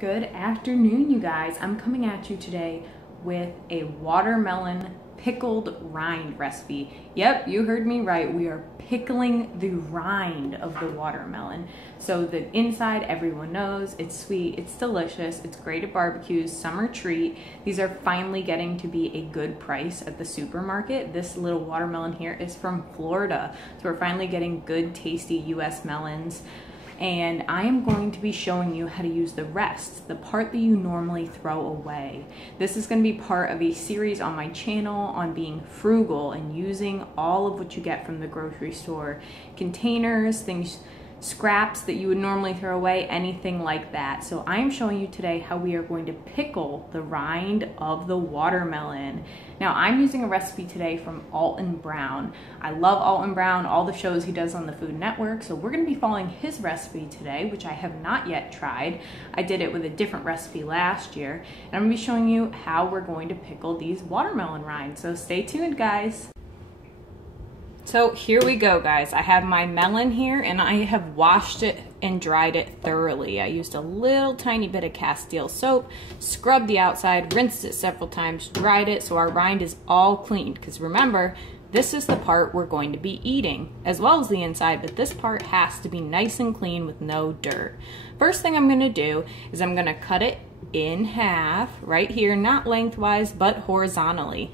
Good afternoon, you guys. I'm coming at you today with a watermelon pickled rind recipe. Yep, you heard me right. We are pickling the rind of the watermelon. So the inside, everyone knows, it's sweet, it's delicious, it's great at barbecues, summer treat. These are finally getting to be a good price at the supermarket. This little watermelon here is from Florida. So we're finally getting good, tasty US melons. And I am going to be showing you how to use the rest, the part that you normally throw away. This is going to be part of a series on my channel on being frugal and using all of what you get from the grocery store. Containers, things, scraps that you would normally throw away, anything like that. So I am showing you today how we are going to pickle the rind of the watermelon. Now I'm using a recipe today from Alton Brown. I love Alton Brown, all the shows he does on the Food Network. So we're going to be following his recipe today, which I have not yet tried. I did it with a different recipe last year. And I'm going to be showing you how we're going to pickle these watermelon rinds. So stay tuned, guys. So here we go, guys. I have my melon here and I have washed it and dried it thoroughly. I used a little tiny bit of Castile soap, scrubbed the outside, rinsed it several times, dried it so our rind is all clean. Because remember, this is the part we're going to be eating, as well as the inside, but this part has to be nice and clean with no dirt. First thing I'm gonna do is I'm gonna cut it in half right here, not lengthwise, but horizontally.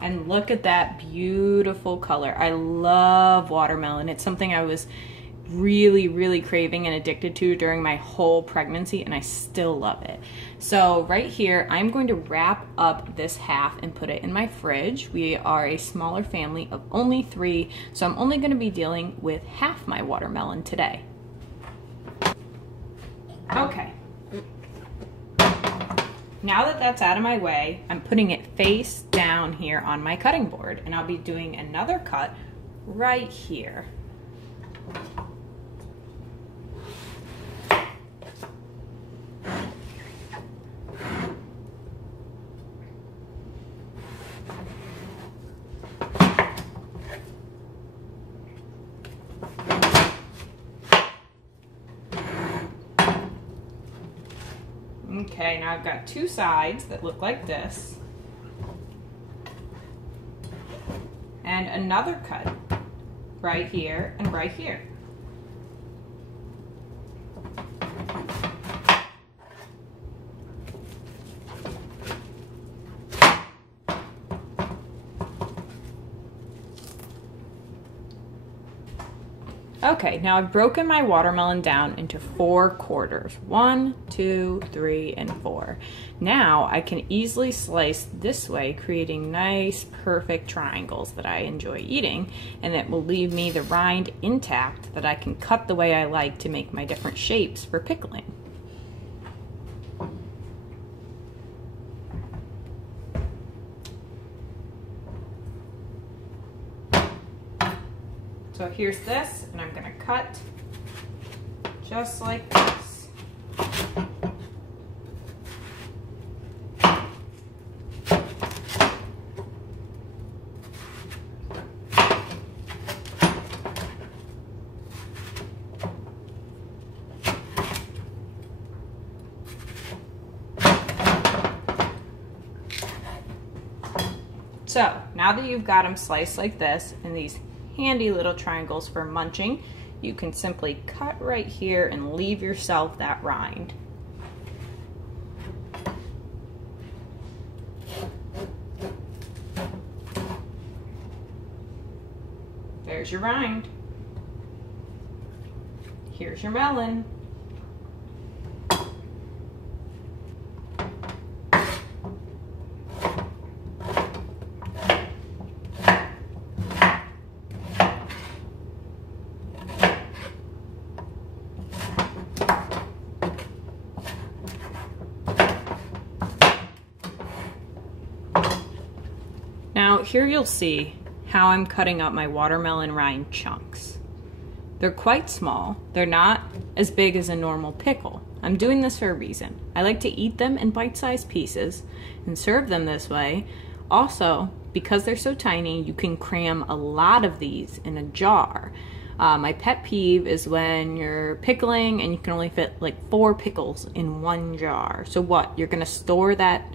And look at that beautiful color. I love watermelon. It's something I was really craving and addicted to during my whole pregnancy, and I still love it. So right here, I'm going to wrap up this half and put it in my fridge. We are a smaller family of only 3, so I'm only gonna be dealing with half my watermelon today. Okay. Now that that's out of my way, I'm putting it face down here on my cutting board, and I'll be doing another cut right here. Okay, now I've got 2 sides that look like this. And another cut right here and right here. Okay, now I've broken my watermelon down into 4 quarters. 1, 2, 3, and 4. Now I can easily slice this way, creating nice, perfect triangles that I enjoy eating, and it will leave me the rind intact that I can cut the way I like to make my different shapes for pickling. So here's this, and I'm going to cut just like this. So now that you've got them sliced like this in these handy little triangles for munching, you can simply cut right here and leave yourself that rind. There's your rind. Here's your melon. here you'll see how I'm cutting up my watermelon rind chunks. They're quite small. They're not as big as a normal pickle. I'm doing this for a reason. I like to eat them in bite-sized pieces and serve them this way. Also, because they're so tiny, you can cram a lot of these in a jar. My pet peeve is when you're pickling and you can only fit like 4 pickles in one jar. So what? You're gonna store that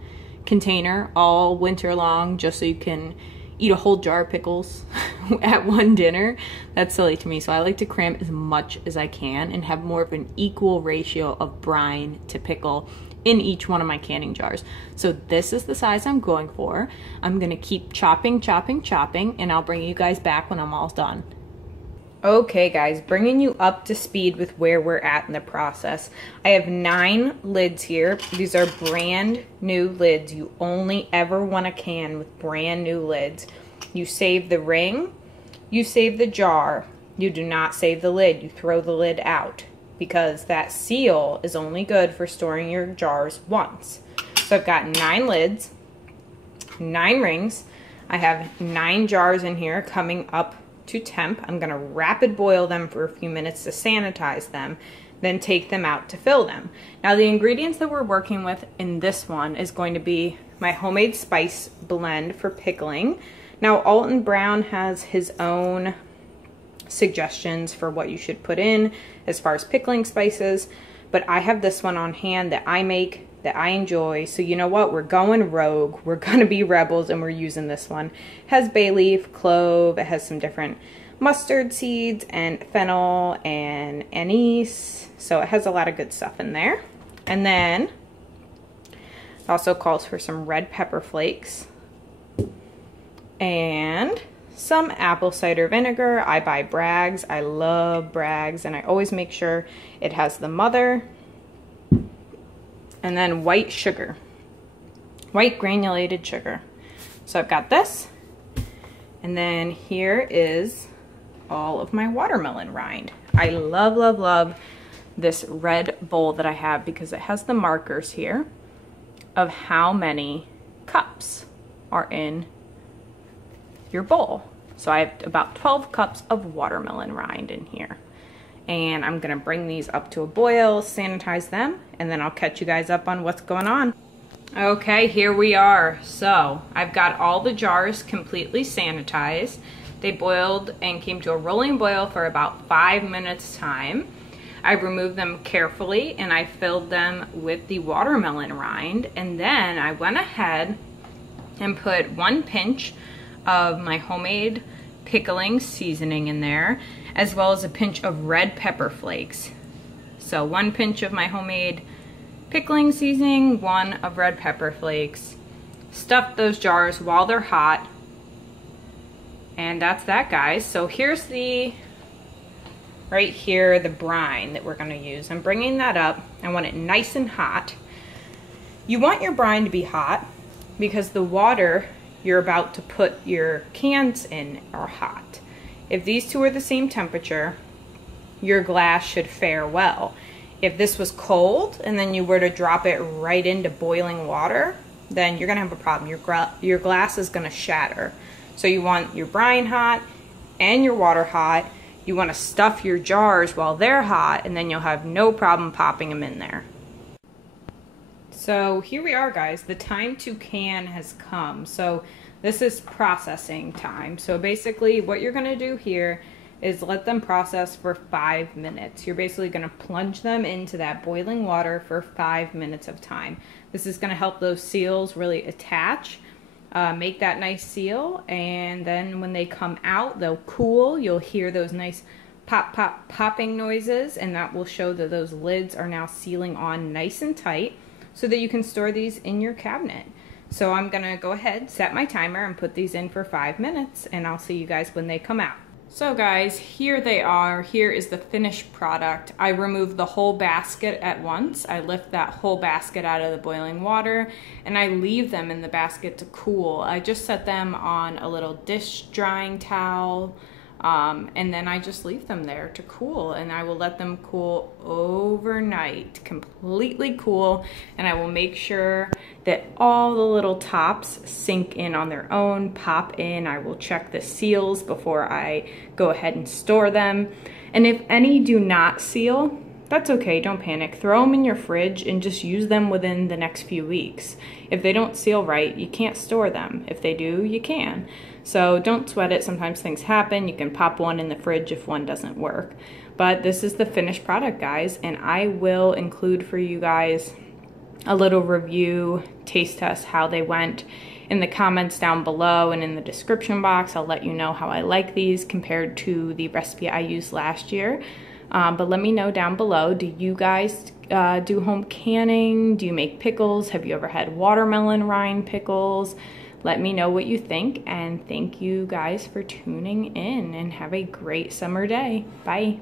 container all winter long just so you can eat a whole jar of pickles at one dinner? That's silly to me. So I like to cram as much as I can and have more of an equal ratio of brine to pickle in each one of my canning jars. So this is the size I'm going for. I'm gonna keep chopping, and I'll bring you guys back when I'm all done. Okay guys, bringing you up to speed with where we're at in the process. I have 9 lids here. These are brand new lids. You only ever want a can with brand new lids. You save the ring, you save the jar. You do not save the lid. You throw the lid out because that seal is only good for storing your jars once. So I've got 9 lids, 9 rings. I have 9 jars in here coming up to temp. I'm gonna rapid boil them for a few minutes to sanitize them, then take them out to fill them. Now the ingredients that we're working with in this one is going to be my homemade spice blend for pickling. Now Alton Brown has his own suggestions for what you should put in as far as pickling spices, but I have this one on hand that I make, that I enjoy. So you know what, we're going rogue, we're gonna be rebels, and we're using this one. It has bay leaf, clove, it has some different mustard seeds and fennel and anise, so it has a lot of good stuff in there. And then it also calls for some red pepper flakes and some apple cider vinegar. I buy Bragg's. I love Bragg's, and I always make sure it has the mother. And then white sugar, white granulated sugar. So I've got this, and then here is all of my watermelon rind. I love, love, love this red bowl that I have because it has the markers here of how many cups are in your bowl. So I have about 12 cups of watermelon rind in here. And I'm gonna bring these up to a boil, sanitize them, and then I'll catch you guys up on what's going on. Okay, here we are. So I've got all the jars completely sanitized. They boiled and came to a rolling boil for about 5 minutes time. I removed them carefully and I filled them with the watermelon rind, and then I went ahead and put 1 pinch of my homemade pickling seasoning in there, as well as a pinch of red pepper flakes. So 1 pinch of my homemade pickling seasoning, 1 of red pepper flakes. Stuff those jars while they're hot. And that's that, guys. So here's the, right here, the brine that we're gonna use. I'm bringing that up. I want it nice and hot. You want your brine to be hot because the water you're about to put your cans in are hot. If these two are the same temperature, your glass should fare well. If this was cold and then you were to drop it right into boiling water, then you're gonna have a problem. Your glass is gonna shatter. So you want your brine hot and your water hot. You wanna stuff your jars while they're hot, and then you'll have no problem popping them in there. So here we are, guys. The time to can has come. So this is processing time. So basically what you're gonna do here is let them process for 5 minutes. You're basically gonna plunge them into that boiling water for 5 minutes of time. This is gonna help those seals really attach, make that nice seal, and then when they come out, they'll cool. You'll hear those nice pop, pop, popping noises, and that will show that those lids are now sealing on nice and tight, so that you can store these in your cabinet. So I'm gonna go ahead, set my timer, and put these in for 5 minutes, and I'll see you guys when they come out. So guys, here they are. Here is the finished product. I removed the whole basket at once. I lift that whole basket out of the boiling water, and I leave them in the basket to cool. I just set them on a little dish drying towel, And then I just leave them there to cool, and I will let them cool overnight, completely cool, and I will make sure that all the little tops sink in on their own, pop in. I will check the seals before I go ahead and store them. And if any do not seal, that's okay, don't panic. Throw them in your fridge and just use them within the next few weeks. If they don't seal right, you can't store them. If they do, you can. So don't sweat it, sometimes things happen. You can pop one in the fridge if one doesn't work. But this is the finished product, guys, and I will include for you guys a little review, taste test, how they went in the comments down below and in the description box. I'll let you know how I like these compared to the recipe I used last year. But let me know down below, do you guys do home canning? Do you make pickles? Have you ever had watermelon rind pickles? Let me know what you think, and thank you guys for tuning in, and have a great summer day. Bye.